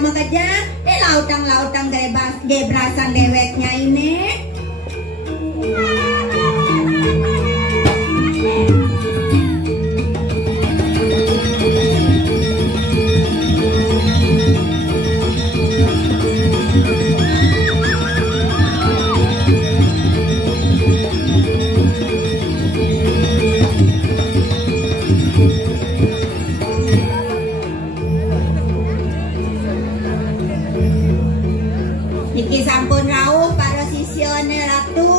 bekerja di lautang-lautang gebrasan deweknya ini. Niki sampun rawuh para sisione ratu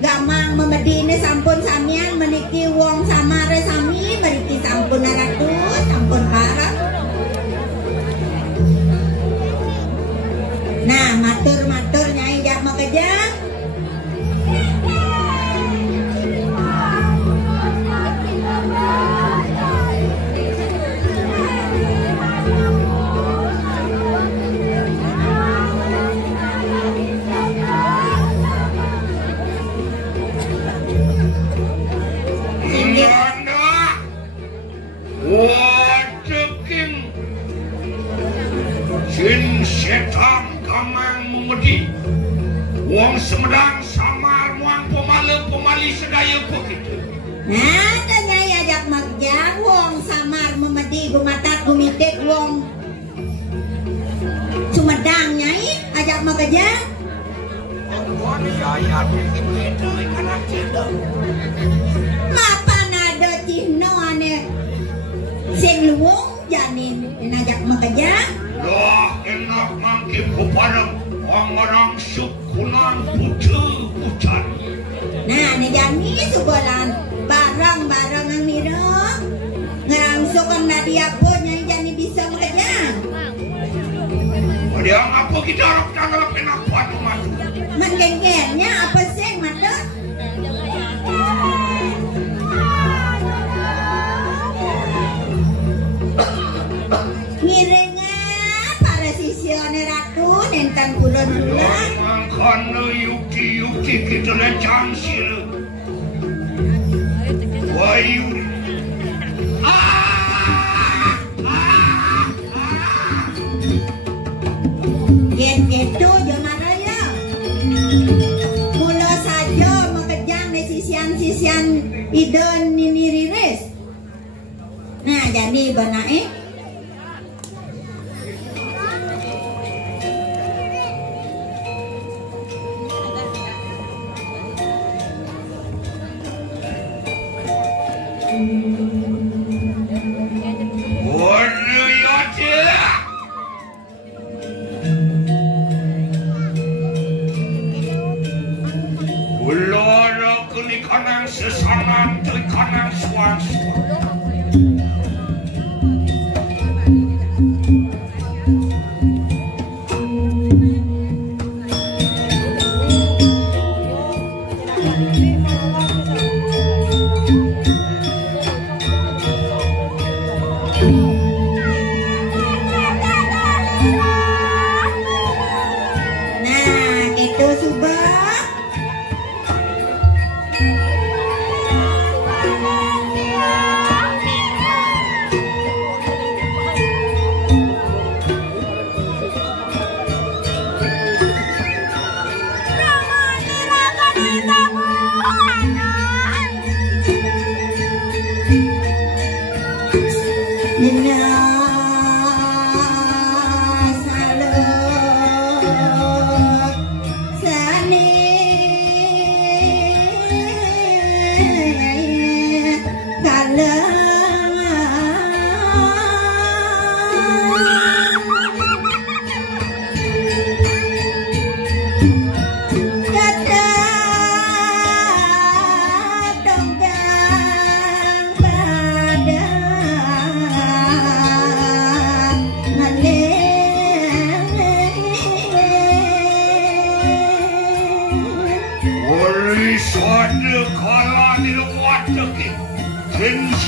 gamang memedine sampun samian meniki wong samare sami mriki sampun ratu sampun parah. Nah matur Nyai Jak Makejang. Setan gamang memedi wong Semedang samar muang pemali sedaya begitu. Nah Nyai ajak Makejang wong samar memedi gumatak gumitik wong Sumedang Nyai ajak Makejang. Ngapa nada cihno ane sing luwung janin ajak Makejang. Lah enak mangkip kepada orang sukunan putih hutan. Nah ini jani sukulan barang-barang yang mirip ngerangsuk ang nadia pun yang jani bisa Makejang. Dia apa kita harap tanggap enak padu matu. Menggenggernya apa sih mata? Ngiringnya para sisione ratu nentang bulan-bulan. Mangkana yuki kita lecang sila. Wayu. Gitu Jomaraya. Mula saja Makejang di sisian-sisian idon nini riris. Nah jadi benae. Sesaman terkanang suang-suang. Nah itu subah.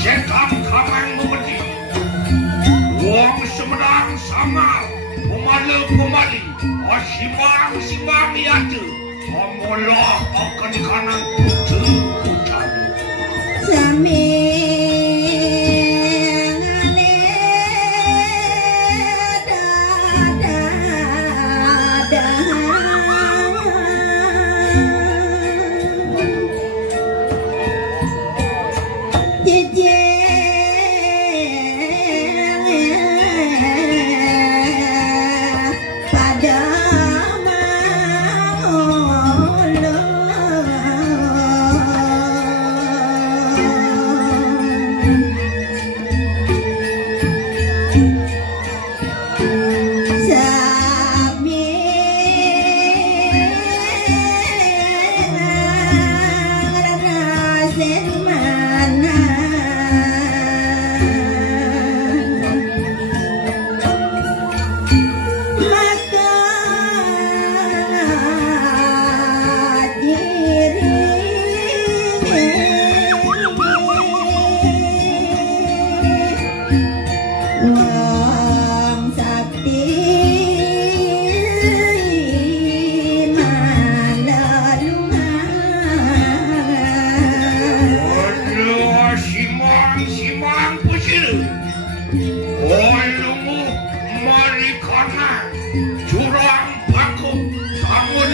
Setan kamang memedi wong Semedang samar pemali asimbang yatu memolah akan kanang putih hutan Sami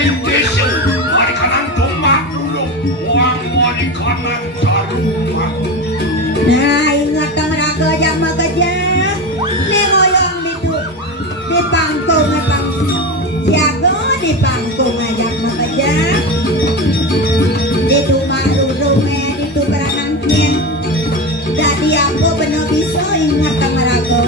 desa mari kanan tomat dulu uang mari kanan sarungan. Nah ingat kameraga jama gajah nih moyong itu di pangkung siaga di pangkung ajak gajah di rumah rumah itu beranangkin jadi aku benar bisa ingat kameraga